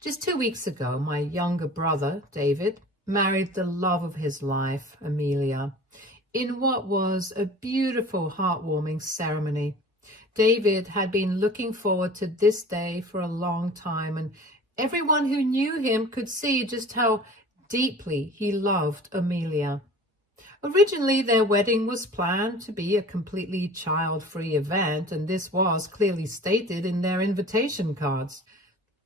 Just 2 weeks ago, my younger brother, David, married the love of his life, Amelia, in what was a beautiful, heartwarming ceremony. David had been looking forward to this day for a long time, and everyone who knew him could see just how deeply he loved Amelia. Originally, their wedding was planned to be a completely child-free event, and this was clearly stated in their invitation cards.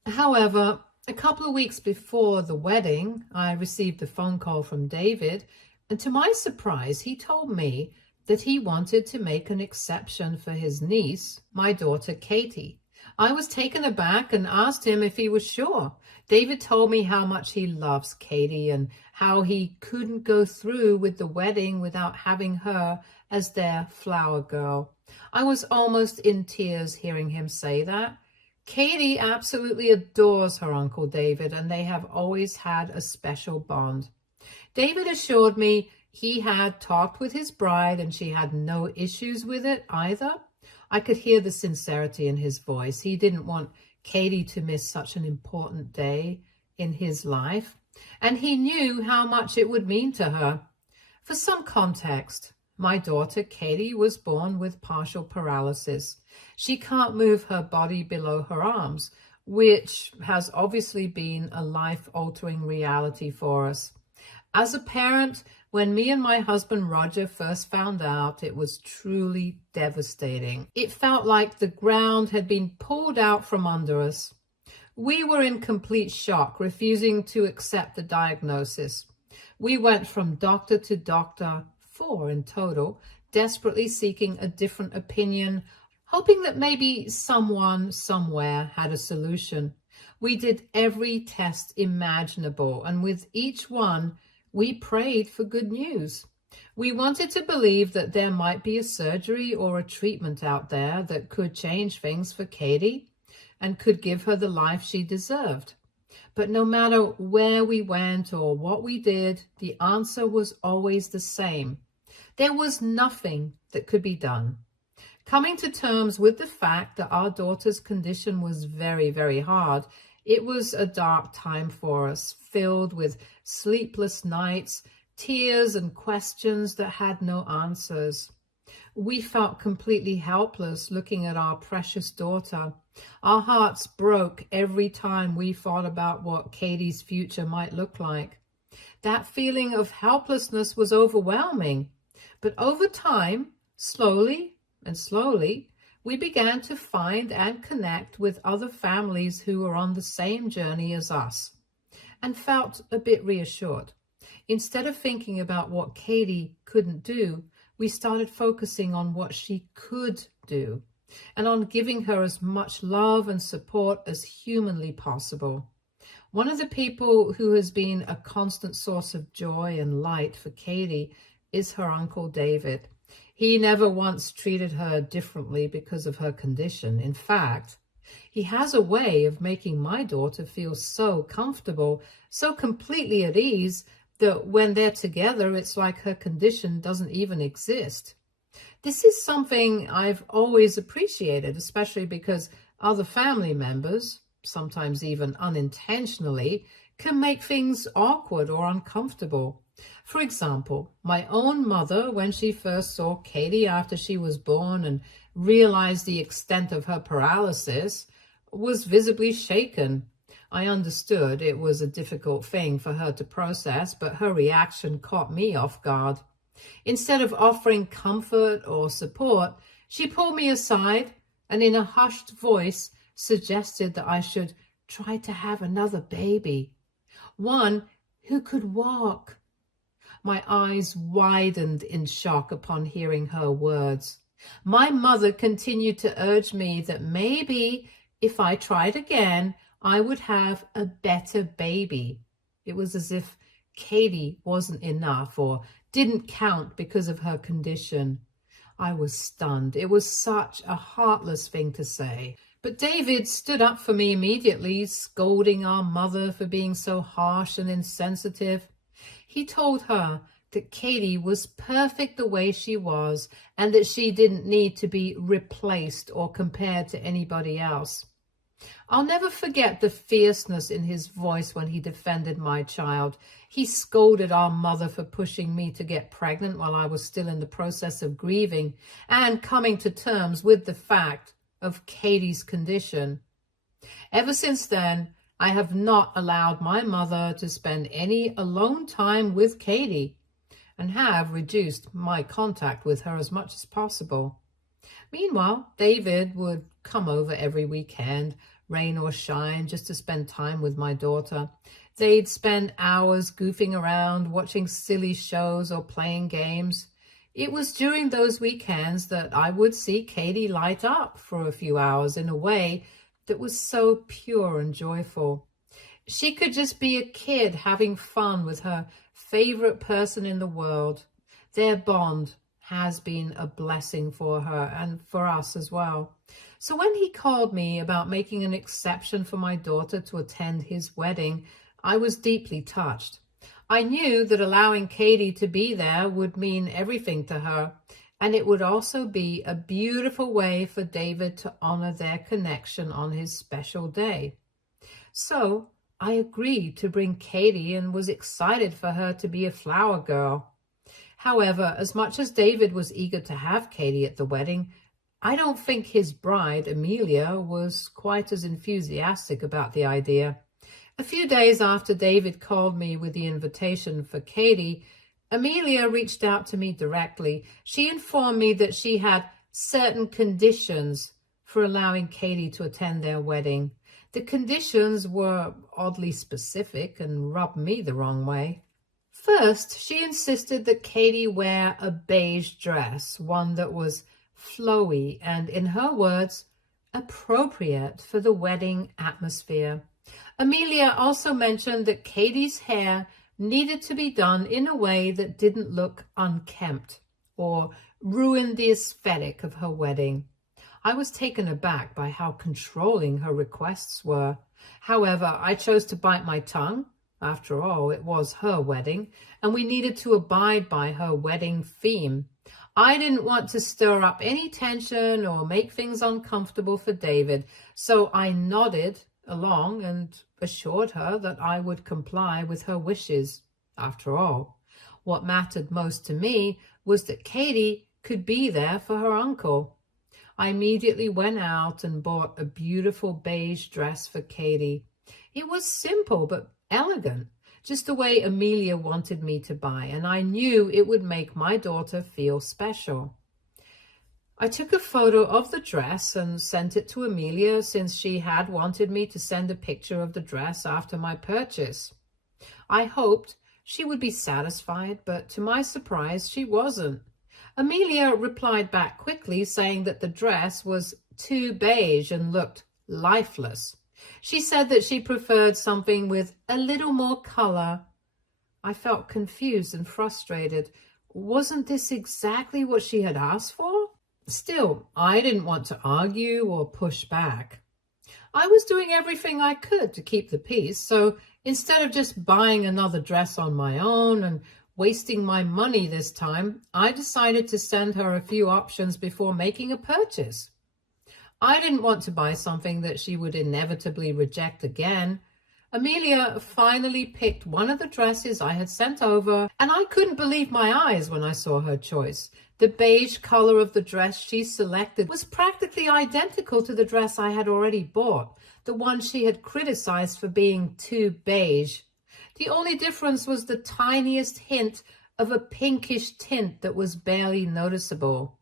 However, a couple of weeks before the wedding, I received a phone call from David, and to my surprise, he told me that he wanted to make an exception for his niece, my daughter Katie. I was taken aback and asked him if he was sure. David told me how much he loves Katie and how he couldn't go through with the wedding without having her as their flower girl. I was almost in tears hearing him say that. Katie absolutely adores her Uncle David, and they have always had a special bond. David assured me he had talked with his bride and she had no issues with it either. I could hear the sincerity in his voice. He didn't want Katie to miss such an important day in his life, and he knew how much it would mean to her. For some context, my daughter Katie was born with partial paralysis. She can't move her body below her arms, which has obviously been a life-altering reality for us. As a parent, when me and my husband Roger first found out, it was truly devastating. It felt like the ground had been pulled out from under us. We were in complete shock, refusing to accept the diagnosis. We went from doctor to doctor, 4 in total, desperately seeking a different opinion, hoping that maybe someone somewhere had a solution. We did every test imaginable, and with each one, we prayed for good news. We wanted to believe that there might be a surgery or a treatment out there that could change things for Katie and could give her the life she deserved. But no matter where we went or what we did, the answer was always the same. There was nothing that could be done. Coming to terms with the fact that our daughter's condition was very, very hard, it was a dark time for us, filled with sleepless nights, tears, and questions that had no answers. We felt completely helpless looking at our precious daughter. Our hearts broke every time we thought about what Katie's future might look like. That feeling of helplessness was overwhelming. But over time, slowly, we began to find and connect with other families who were on the same journey as us, and felt a bit reassured. Instead of thinking about what Katie couldn't do, we started focusing on what she could do, and on giving her as much love and support as humanly possible. One of the people who has been a constant source of joy and light for Katie is her Uncle David. He never once treated her differently because of her condition. In fact, he has a way of making my daughter feel so comfortable, so completely at ease, that when they're together, it's like her condition doesn't even exist. This is something I've always appreciated, especially because other family members, sometimes even unintentionally, can make things awkward or uncomfortable. For example, my own mother, when she first saw Katie after she was born and realized the extent of her paralysis, was visibly shaken. I understood it was a difficult thing for her to process, but her reaction caught me off guard. Instead of offering comfort or support, she pulled me aside and in a hushed voice suggested that I should try to have another baby, one who could walk. My eyes widened in shock upon hearing her words. My mother continued to urge me that maybe if I tried again, I would have a better baby. It was as if Katie wasn't enough or didn't count because of her condition. I was stunned. It was such a heartless thing to say. But David stood up for me immediately, scolding our mother for being so harsh and insensitive. He told her that Katie was perfect the way she was and that she didn't need to be replaced or compared to anybody else. I'll never forget the fierceness in his voice when he defended my child. He scolded our mother for pushing me to get pregnant while I was still in the process of grieving and coming to terms with the fact of Katie's condition. Ever since then, I have not allowed my mother to spend any alone time with Katie and have reduced my contact with her as much as possible. Meanwhile, David would come over every weekend, rain or shine, just to spend time with my daughter. They'd spend hours goofing around, watching silly shows or playing games. It was during those weekends that I would see Katie light up for a few hours in a way that was so pure and joyful. She could just be a kid having fun with her favorite person in the world. Their bond has been a blessing for her and for us as well. So when he called me about making an exception for my daughter to attend his wedding, I was deeply touched. I knew that allowing Katie to be there would mean everything to her, and it would also be a beautiful way for David to honor their connection on his special day. So I agreed to bring Katie and was excited for her to be a flower girl. However, as much as David was eager to have Katie at the wedding, I don't think his bride, Amelia, was quite as enthusiastic about the idea. A few days after David called me with the invitation for Katie, Amelia reached out to me directly. She informed me that she had certain conditions for allowing Katie to attend their wedding. The conditions were oddly specific and rubbed me the wrong way. First, she insisted that Katie wear a beige dress, one that was flowy and, in her words, appropriate for the wedding atmosphere. Amelia also mentioned that Katie's hair needed to be done in a way that didn't look unkempt or ruin the aesthetic of her wedding. I was taken aback by how controlling her requests were. However, I chose to bite my tongue. After all, it was her wedding, and we needed to abide by her wedding theme. I didn't want to stir up any tension or make things uncomfortable for David, so I nodded along and assured her that I would comply with her wishes. After all, what mattered most to me was that Katie could be there for her uncle. I immediately went out and bought a beautiful beige dress for Katie. It was simple but elegant, just the way Amelia wanted me to buy, and I knew it would make my daughter feel special. I took a photo of the dress and sent it to Amelia since she had wanted me to send a picture of the dress after my purchase. I hoped she would be satisfied, but to my surprise, she wasn't. Amelia replied back quickly, saying that the dress was too beige and looked lifeless. She said that she preferred something with a little more color. I felt confused and frustrated. Wasn't this exactly what she had asked for? Still, I didn't want to argue or push back. I was doing everything I could to keep the peace, so instead of just buying another dress on my own and wasting my money this time, I decided to send her a few options before making a purchase. I didn't want to buy something that she would inevitably reject again. Amelia finally picked one of the dresses I had sent over, and I couldn't believe my eyes when I saw her choice. The beige color of the dress she selected was practically identical to the dress I had already bought, the one she had criticized for being too beige. The only difference was the tiniest hint of a pinkish tint that was barely noticeable.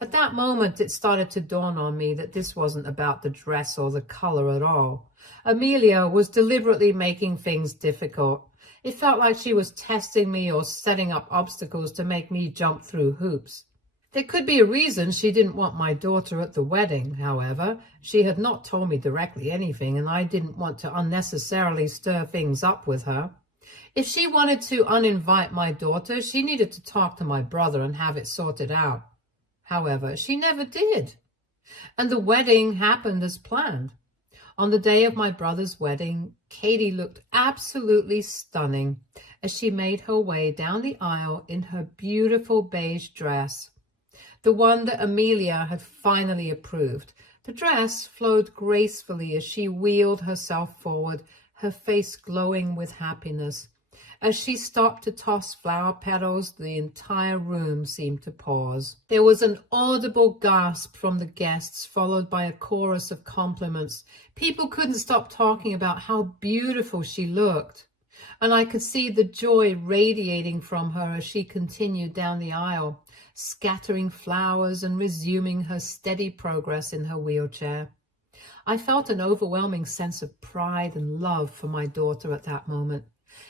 At that moment, it started to dawn on me that this wasn't about the dress or the color at all. Amelia was deliberately making things difficult. It felt like she was testing me or setting up obstacles to make me jump through hoops. There could be a reason she didn't want my daughter at the wedding, however. She had not told me directly anything, and I didn't want to unnecessarily stir things up with her. If she wanted to uninvite my daughter, she needed to talk to my brother and have it sorted out. However, she never did. And the wedding happened as planned. On the day of my brother's wedding, Katie looked absolutely stunning as she made her way down the aisle in her beautiful beige dress, the one that Amelia had finally approved. The dress flowed gracefully as she wheeled herself forward, her face glowing with happiness. As she stopped to toss flower petals, the entire room seemed to pause. There was an audible gasp from the guests, followed by a chorus of compliments. People couldn't stop talking about how beautiful she looked, and I could see the joy radiating from her as she continued down the aisle, scattering flowers and resuming her steady progress in her wheelchair. I felt an overwhelming sense of pride and love for my daughter at that moment.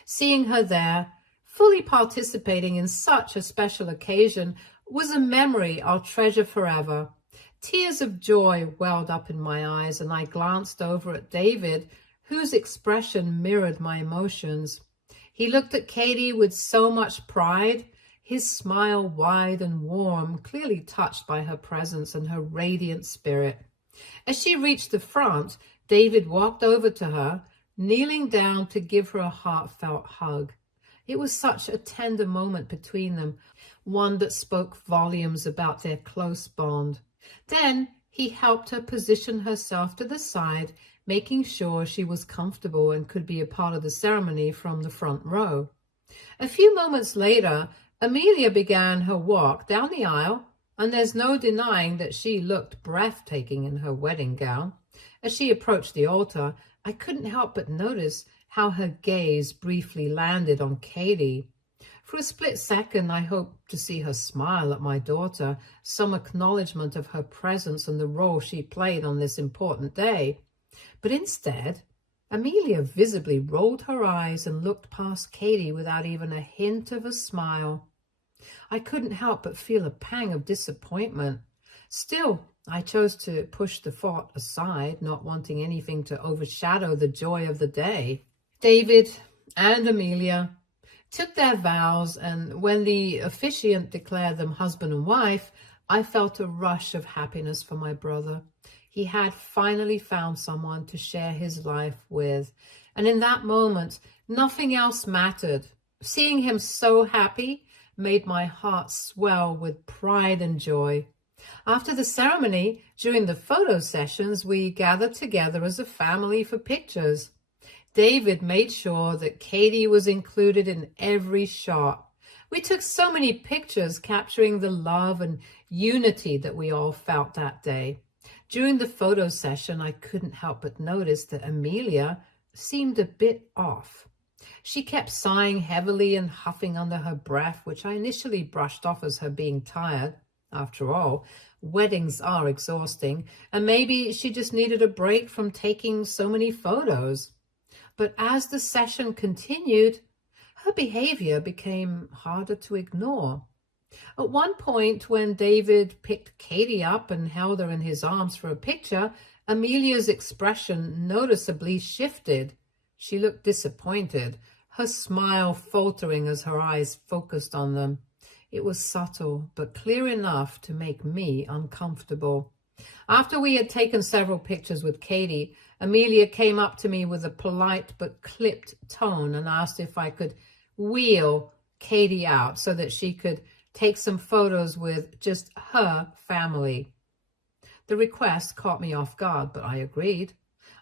Seeing her there, fully participating in such a special occasion, was a memory I'll treasure forever. Tears of joy welled up in my eyes, and I glanced over at David, whose expression mirrored my emotions. He looked at Katie with so much pride, his smile wide and warm, clearly touched by her presence and her radiant spirit. As she reached the front, David walked over to her, kneeling down to give her a heartfelt hug. It was such a tender moment between them, one that spoke volumes about their close bond. Then he helped her position herself to the side, making sure she was comfortable and could be a part of the ceremony from the front row. A few moments later, Amelia began her walk down the aisle, and there's no denying that she looked breathtaking in her wedding gown. As she approached the altar, I couldn't help but notice how her gaze briefly landed on Katie. For a split second, I hoped to see her smile at my daughter, some acknowledgement of her presence and the role she played on this important day. But instead, Amelia visibly rolled her eyes and looked past Katie without even a hint of a smile. I couldn't help but feel a pang of disappointment. Still, I chose to push the thought aside, not wanting anything to overshadow the joy of the day. David and Amelia took their vows, and when the officiant declared them husband and wife, I felt a rush of happiness for my brother. He had finally found someone to share his life with, and in that moment, nothing else mattered. Seeing him so happy made my heart swell with pride and joy. After the ceremony, during the photo sessions, we gathered together as a family for pictures. David made sure that Katie was included in every shot. We took so many pictures capturing the love and unity that we all felt that day. During the photo session, I couldn't help but notice that Amelia seemed a bit off. She kept sighing heavily and huffing under her breath, which I initially brushed off as her being tired. After all, weddings are exhausting, and maybe she just needed a break from taking so many photos. But as the session continued, her behavior became harder to ignore. At one point, when David picked Katie up and held her in his arms for a picture, Amelia's expression noticeably shifted. She looked disappointed, her smile faltering as her eyes focused on them. It was subtle, but clear enough to make me uncomfortable. After we had taken several pictures with Katie, Amelia came up to me with a polite but clipped tone and asked if I could wheel Katie out so that she could take some photos with just her family. The request caught me off guard, but I agreed.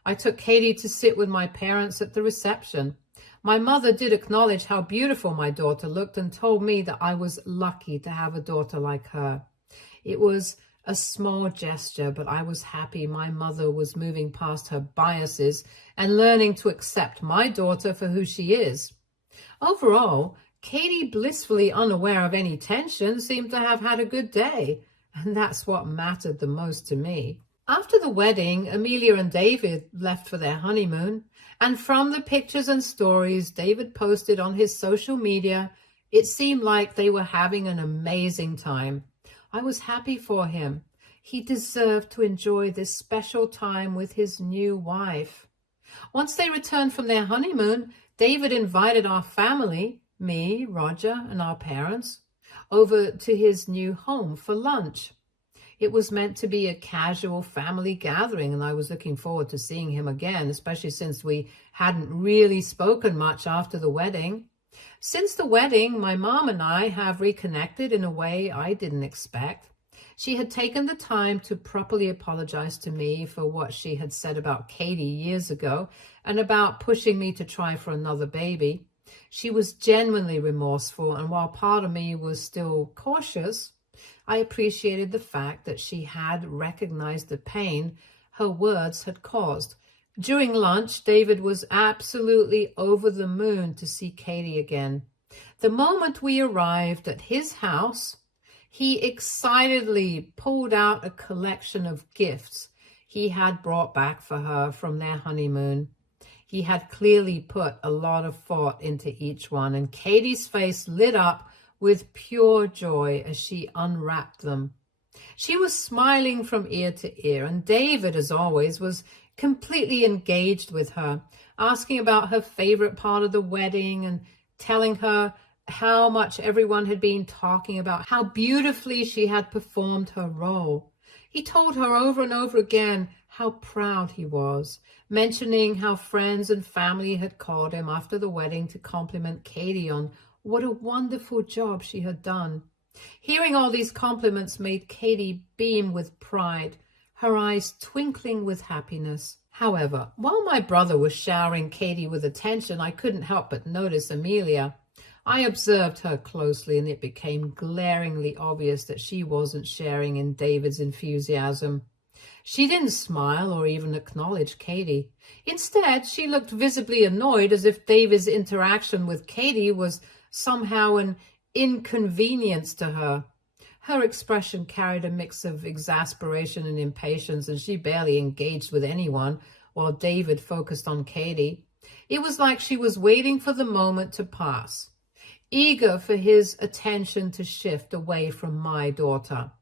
I took Katie to sit with my parents at the reception. My mother did acknowledge how beautiful my daughter looked and told me that I was lucky to have a daughter like her. It was a small gesture, but I was happy my mother was moving past her biases and learning to accept my daughter for who she is. Overall, Katie, blissfully unaware of any tension, seemed to have had a good day, and that's what mattered the most to me. After the wedding, Amelia and David left for their honeymoon, and from the pictures and stories David posted on his social media, it seemed like they were having an amazing time. I was happy for him. He deserved to enjoy this special time with his new wife. Once they returned from their honeymoon, David invited our family, me, Roger, and our parents, over to his new home for lunch. It was meant to be a casual family gathering, and I was looking forward to seeing him again, especially since we hadn't really spoken much after the wedding. Since the wedding, my mom and I have reconnected in a way I didn't expect. She had taken the time to properly apologize to me for what she had said about Katie years ago and about pushing me to try for another baby. She was genuinely remorseful, and while part of me was still cautious, I appreciated the fact that she had recognized the pain her words had caused. During lunch, David was absolutely over the moon to see Katie again. The moment we arrived at his house, he excitedly pulled out a collection of gifts he had brought back for her from their honeymoon. He had clearly put a lot of thought into each one, and Katie's face lit up with pure joy as she unwrapped them. She was smiling from ear to ear, and David, as always, was completely engaged with her, asking about her favorite part of the wedding and telling her how much everyone had been talking about how beautifully she had performed her role. He told her over and over again how proud he was, mentioning how friends and family had called him after the wedding to compliment Katie on what a wonderful job she had done. Hearing all these compliments made Katie beam with pride, her eyes twinkling with happiness. However, while my brother was showering Katie with attention, I couldn't help but notice Amelia. I observed her closely, and it became glaringly obvious that she wasn't sharing in David's enthusiasm. She didn't smile or even acknowledge Katie. Instead, she looked visibly annoyed, as if David's interaction with Katie was somehow an inconvenience to her. Her expression carried a mix of exasperation and impatience, and she barely engaged with anyone while David focused on Katie. It was like she was waiting for the moment to pass, eager for his attention to shift away from my daughter.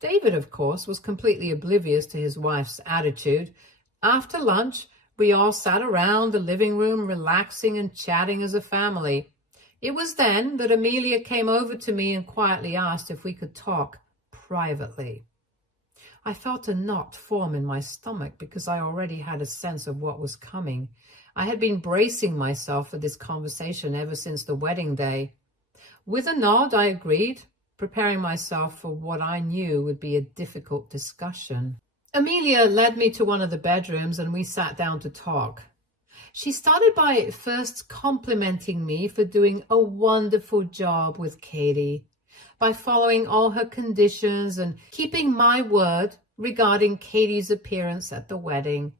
David, of course, was completely oblivious to his wife's attitude. After lunch, we all sat around the living room, relaxing and chatting as a family. It was then that Amelia came over to me and quietly asked if we could talk privately. I felt a knot form in my stomach because I already had a sense of what was coming. I had been bracing myself for this conversation ever since the wedding day. With a nod, I agreed, preparing myself for what I knew would be a difficult discussion. Amelia led me to one of the bedrooms and we sat down to talk. She started by first complimenting me for doing a wonderful job with Katie, by following all her conditions and keeping my word regarding Katie's appearance at the wedding.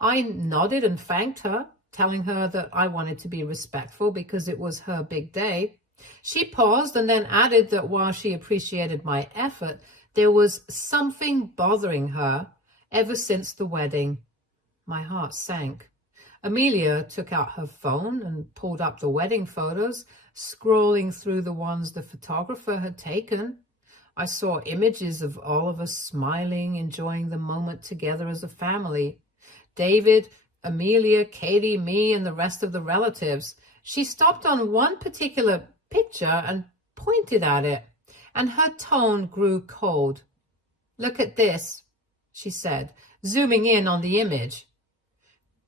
I nodded and thanked her, telling her that I wanted to be respectful because it was her big day. She paused and then added that while she appreciated my effort, there was something bothering her ever since the wedding. My heart sank. Amelia took out her phone and pulled up the wedding photos, scrolling through the ones the photographer had taken. I saw images of all of us smiling, enjoying the moment together as a family. David, Amelia, Katie, me, and the rest of the relatives. She stopped on one particular picture and pointed at it, and her tone grew cold. "Look at this," she said, zooming in on the image.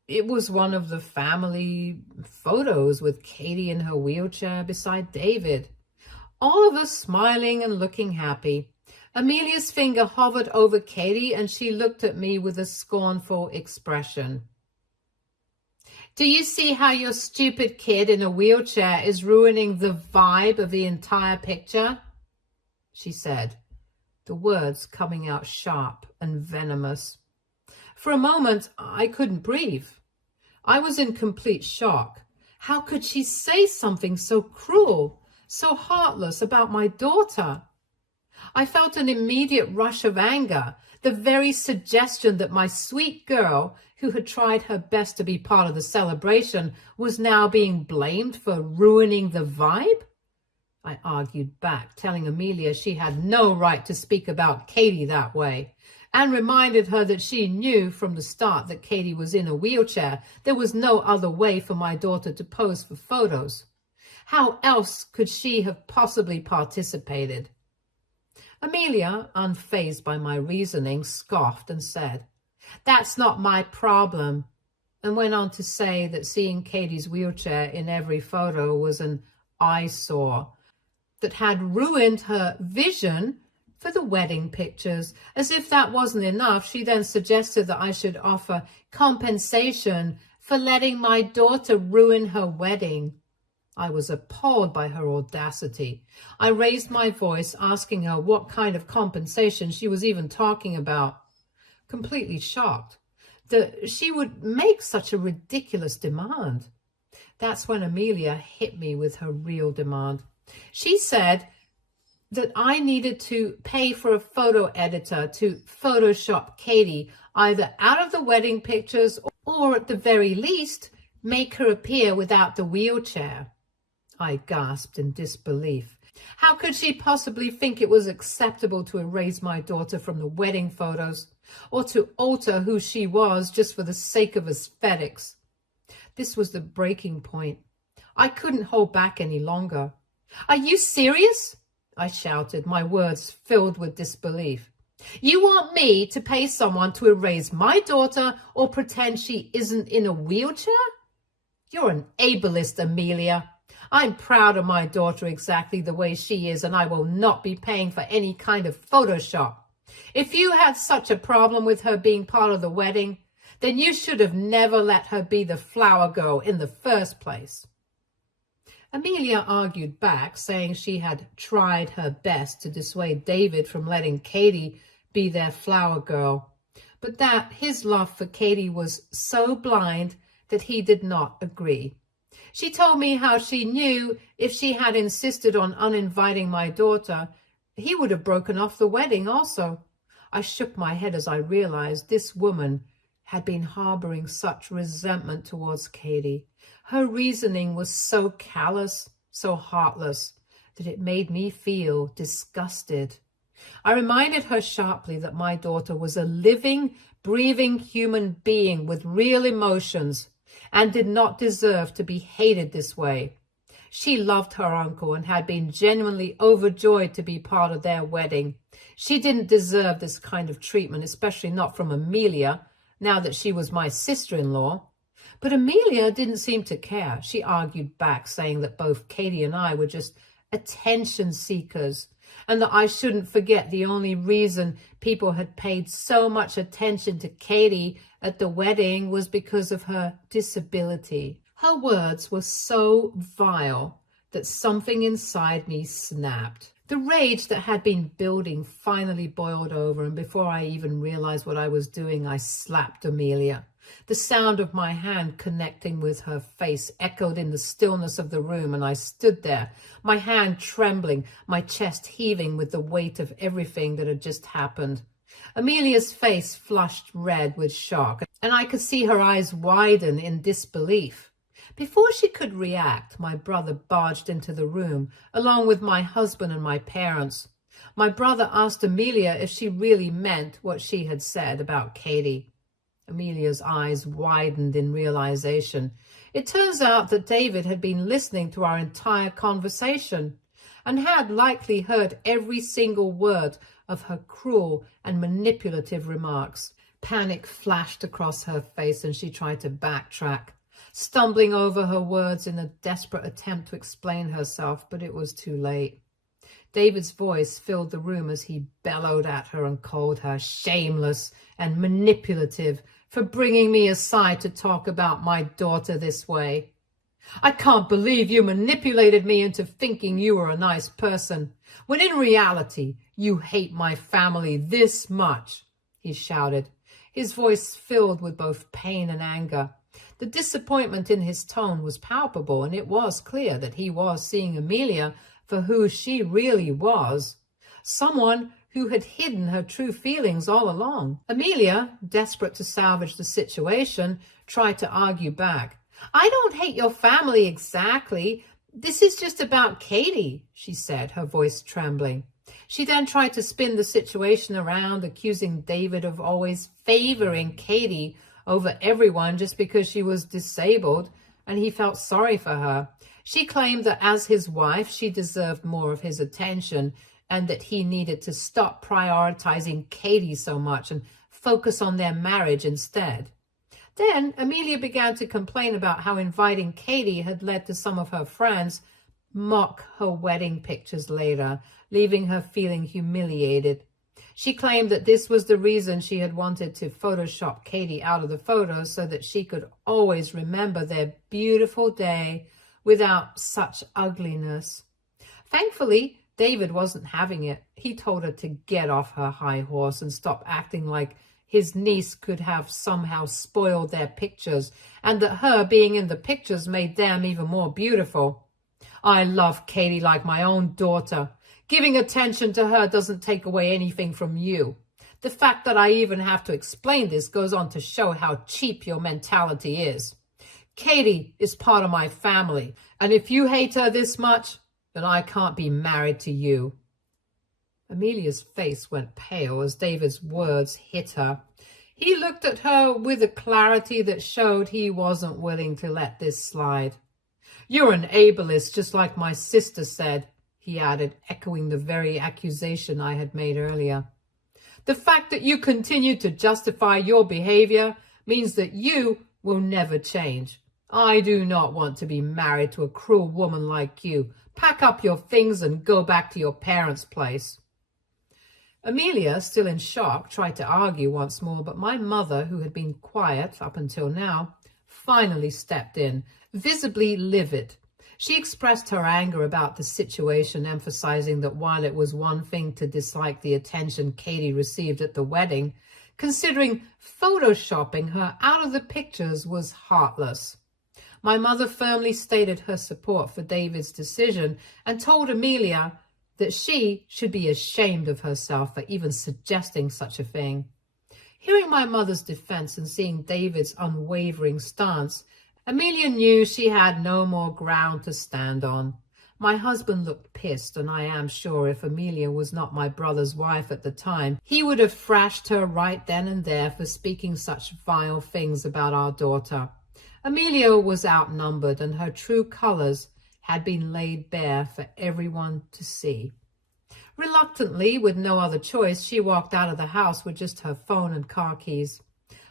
It was one of the family photos with Katie in her wheelchair beside David. All of us smiling and looking happy. Amelia's finger hovered over Katie and she looked at me with a scornful expression. "Do you see how your stupid kid in a wheelchair is ruining the vibe of the entire picture?" she said, the words coming out sharp and venomous. For a moment, I couldn't breathe. I was in complete shock. How could she say something so cruel, so heartless about my daughter? I felt an immediate rush of anger. The very suggestion that my sweet girl, who had tried her best to be part of the celebration, was now being blamed for ruining the vibe? I argued back, telling Amelia she had no right to speak about Katie that way, and reminded her that she knew from the start that Katie was in a wheelchair. There was no other way for my daughter to pose for photos. How else could she have possibly participated? Amelia, unfazed by my reasoning, scoffed and said, "That's not my problem," and went on to say that seeing Katie's wheelchair in every photo was an eyesore that had ruined her vision for the wedding pictures. As if that wasn't enough, she then suggested that I should offer compensation for letting my daughter ruin her wedding. I was appalled by her audacity. I raised my voice, asking her what kind of compensation she was even talking about. Completely shocked that she would make such a ridiculous demand. That's when Amelia hit me with her real demand. She said that I needed to pay for a photo editor to Photoshop Katie either out of the wedding pictures or at the very least make her appear without the wheelchair. I gasped in disbelief. How could she possibly think it was acceptable to erase my daughter from the wedding photos or to alter who she was just for the sake of aesthetics? This was the breaking point. I couldn't hold back any longer. "Are you serious?" I shouted, my words filled with disbelief. "You want me to pay someone to erase my daughter or pretend she isn't in a wheelchair? You're an ableist, Amelia. I'm proud of my daughter exactly the way she is, and I will not be paying for any kind of Photoshop. If you had such a problem with her being part of the wedding, then you should have never let her be the flower girl in the first place." Amelia argued back, saying she had tried her best to dissuade David from letting Katie be their flower girl, but that his love for Katie was so blind that he did not agree. She told me how she knew if she had insisted on uninviting my daughter, he would have broken off the wedding also. I shook my head as I realized this woman had been harboring such resentment towards Katie. Her reasoning was so callous, so heartless, that it made me feel disgusted. I reminded her sharply that my daughter was a living, breathing human being with real emotions and did not deserve to be hated this way. She loved her uncle and had been genuinely overjoyed to be part of their wedding. She didn't deserve this kind of treatment, especially not from Amelia, now that she was my sister-in-law. But Amelia didn't seem to care. She argued back, saying that both Katie and I were just attention seekers, and that I shouldn't forget the only reason people had paid so much attention to Katie at the wedding was because of her disability. Her words were so vile that something inside me snapped. The rage that had been building finally boiled over, and before I even realized what I was doing, I slapped Amelia. The sound of my hand connecting with her face echoed in the stillness of the room, and I stood there, my hand trembling, my chest heaving with the weight of everything that had just happened. Amelia's face flushed red with shock, and I could see her eyes widen in disbelief. Before she could react, my brother barged into the room, along with my husband and my parents. My brother asked Amelia if she really meant what she had said about Katie. Amelia's eyes widened in realization. It turns out that David had been listening to our entire conversation and had likely heard every single word of her cruel and manipulative remarks. Panic flashed across her face and she tried to backtrack, stumbling over her words in a desperate attempt to explain herself, but it was too late. David's voice filled the room as he bellowed at her and called her shameless and manipulative for bringing me aside to talk about my daughter this way. "I can't believe you manipulated me into thinking you were a nice person, when in reality you hate my family this much," he shouted, his voice filled with both pain and anger. The disappointment in his tone was palpable, and it was clear that he was seeing Amelia for who she really was, someone who had hidden her true feelings all along. Amelia, desperate to salvage the situation, tried to argue back. "I don't hate your family exactly. This is just about Katie," she said, her voice trembling. She then tried to spin the situation around, accusing David of always favoring Katie over everyone just because she was disabled, and he felt sorry for her. She claimed that as his wife, she deserved more of his attention and that he needed to stop prioritizing Katie so much and focus on their marriage instead. Then Amelia began to complain about how inviting Katie had led to some of her friends mock her wedding pictures later, leaving her feeling humiliated. She claimed that this was the reason she had wanted to Photoshop Katie out of the photos so that she could always remember their beautiful day without such ugliness. Thankfully, David wasn't having it. He told her to get off her high horse and stop acting like his niece could have somehow spoiled their pictures, and that her being in the pictures made them even more beautiful. I love Katie like my own daughter. Giving attention to her doesn't take away anything from you. The fact that I even have to explain this goes on to show how cheap your mentality is. Katie is part of my family, and if you hate her this much, then I can't be married to you. Amelia's face went pale as David's words hit her. He looked at her with a clarity that showed he wasn't willing to let this slide. You're an ableist, just like my sister said, he added, echoing the very accusation I had made earlier. The fact that you continue to justify your behavior means that you will never change. I do not want to be married to a cruel woman like you. Pack up your things and go back to your parents' place. Amelia, still in shock, tried to argue once more, but my mother, who had been quiet up until now, finally stepped in, visibly livid. She expressed her anger about the situation, emphasizing that while it was one thing to dislike the attention Katie received at the wedding, considering photoshopping her out of the pictures was heartless. My mother firmly stated her support for David's decision and told Amelia that she should be ashamed of herself for even suggesting such a thing. Hearing my mother's defense and seeing David's unwavering stance, Amelia knew she had no more ground to stand on. My husband looked pissed, and I am sure if Amelia was not my brother's wife at the time, he would have thrashed her right then and there for speaking such vile things about our daughter. Amelia was outnumbered, and her true colors had been laid bare for everyone to see. Reluctantly, with no other choice, she walked out of the house with just her phone and car keys.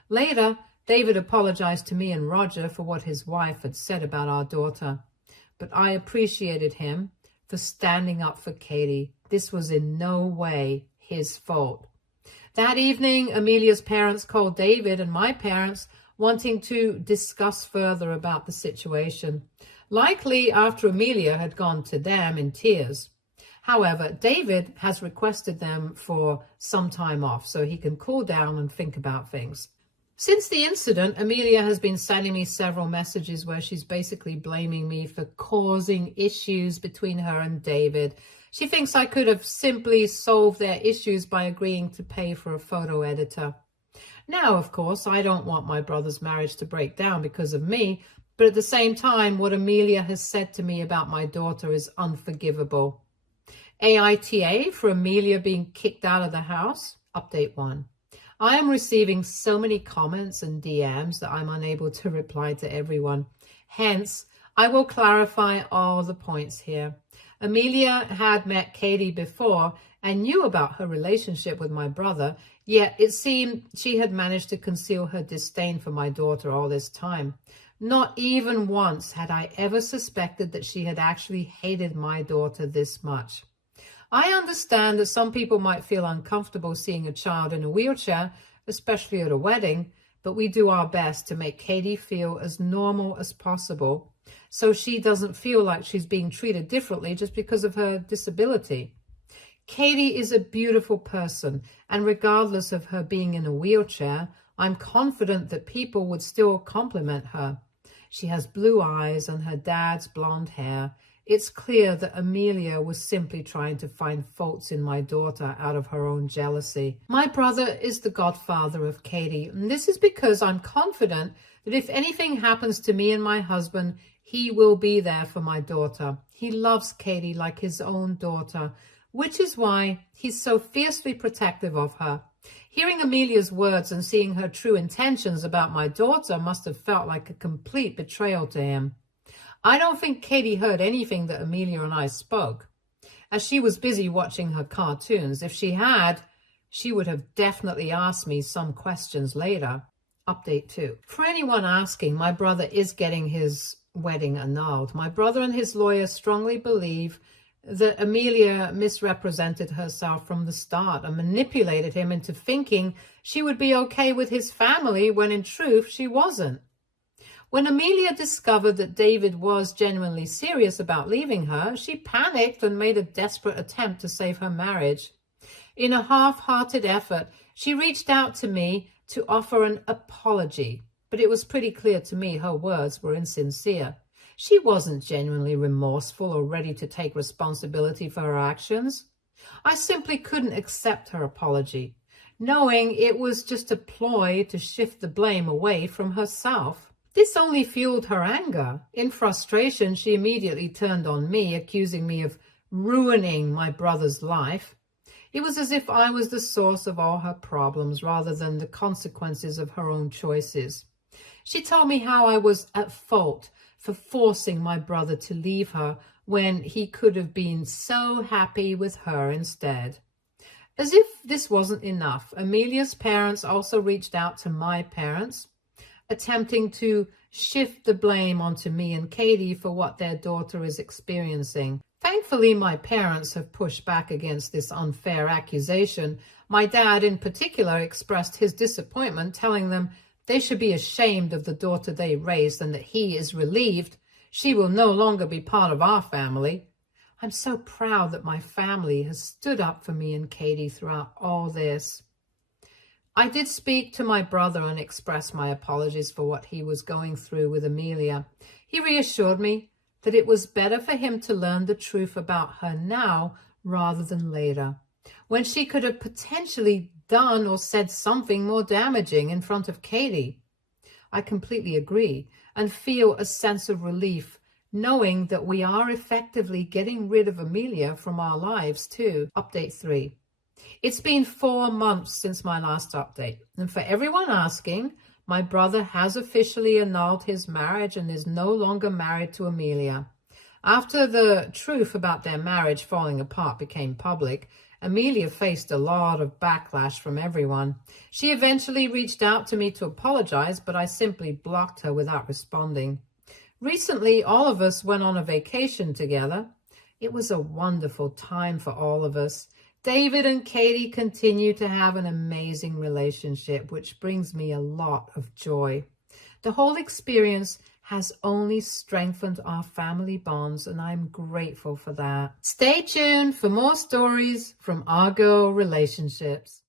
Later, David apologized to me and Roger for what his wife had said about our daughter, but I appreciated him for standing up for Katie. This was in no way his fault. That evening, Amelia's parents called David and my parents, wanting to discuss further about the situation, likely after Amelia had gone to them in tears. However, David has requested them for some time off so he can cool down and think about things. Since the incident, Amelia has been sending me several messages where she's basically blaming me for causing issues between her and David. She thinks I could have simply solved their issues by agreeing to pay for a photo editor. Now, of course, I don't want my brother's marriage to break down because of me, but at the same time, what Amelia has said to me about my daughter is unforgivable. AITA for Amelia being kicked out of the house? Update 1. I am receiving so many comments and DMs that I'm unable to reply to everyone. Hence, I will clarify all the points here. Amelia had met Katie before and knew about her relationship with my brother, yet it seemed she had managed to conceal her disdain for my daughter all this time. Not even once had I ever suspected that she had actually hated my daughter this much. I understand that some people might feel uncomfortable seeing a child in a wheelchair, especially at a wedding, but we do our best to make Katie feel as normal as possible so she doesn't feel like she's being treated differently just because of her disability. Katie is a beautiful person, and regardless of her being in a wheelchair, I'm confident that people would still compliment her. She has blue eyes and her dad's blonde hair. It's clear that Amelia was simply trying to find faults in my daughter out of her own jealousy. My brother is the godfather of Katie, and this is because I'm confident that if anything happens to me and my husband, he will be there for my daughter. He loves Katie like his own daughter, which is why he's so fiercely protective of her. Hearing Amelia's words and seeing her true intentions about my daughter must have felt like a complete betrayal to him. I don't think Katie heard anything that Amelia and I spoke, as she was busy watching her cartoons. If she had, she would have definitely asked me some questions later. Update 2. For anyone asking, my brother is getting his wedding annulled. My brother and his lawyer strongly believe that Amelia misrepresented herself from the start and manipulated him into thinking she would be okay with his family when in truth she wasn't. When Amelia discovered that David was genuinely serious about leaving her, she panicked and made a desperate attempt to save her marriage. In a half-hearted effort, she reached out to me to offer an apology, but it was pretty clear to me her words were insincere. She wasn't genuinely remorseful or ready to take responsibility for her actions. I simply couldn't accept her apology, knowing it was just a ploy to shift the blame away from herself. This only fueled her anger. In frustration, she immediately turned on me, accusing me of ruining my brother's life. It was as if I was the source of all her problems rather than the consequences of her own choices. She told me how I was at fault for forcing my brother to leave her when he could have been so happy with her instead. As if this wasn't enough, Amelia's parents also reached out to my parents, attempting to shift the blame onto me and Katie for what their daughter is experiencing. Thankfully, my parents have pushed back against this unfair accusation. My dad in particular expressed his disappointment, telling them they should be ashamed of the daughter they raised and that he is relieved she will no longer be part of our family. I'm so proud that my family has stood up for me and Katie throughout all this. I did speak to my brother and express my apologies for what he was going through with Amelia. He reassured me that it was better for him to learn the truth about her now rather than later, when she could have potentially done or said something more damaging in front of Katie. I completely agree and feel a sense of relief knowing that we are effectively getting rid of Amelia from our lives too. Update 3. It's been 4 months since my last update, and for everyone asking, my brother has officially annulled his marriage and is no longer married to Amelia. After the truth about their marriage falling apart became public, Amelia faced a lot of backlash from everyone. She eventually reached out to me to apologize, but I simply blocked her without responding. Recently, all of us went on a vacation together. It was a wonderful time for all of us. David and Katie continue to have an amazing relationship, which brings me a lot of joy. The whole experience has only strengthened our family bonds, and I'm grateful for that. Stay tuned for more stories from Argo Relationships.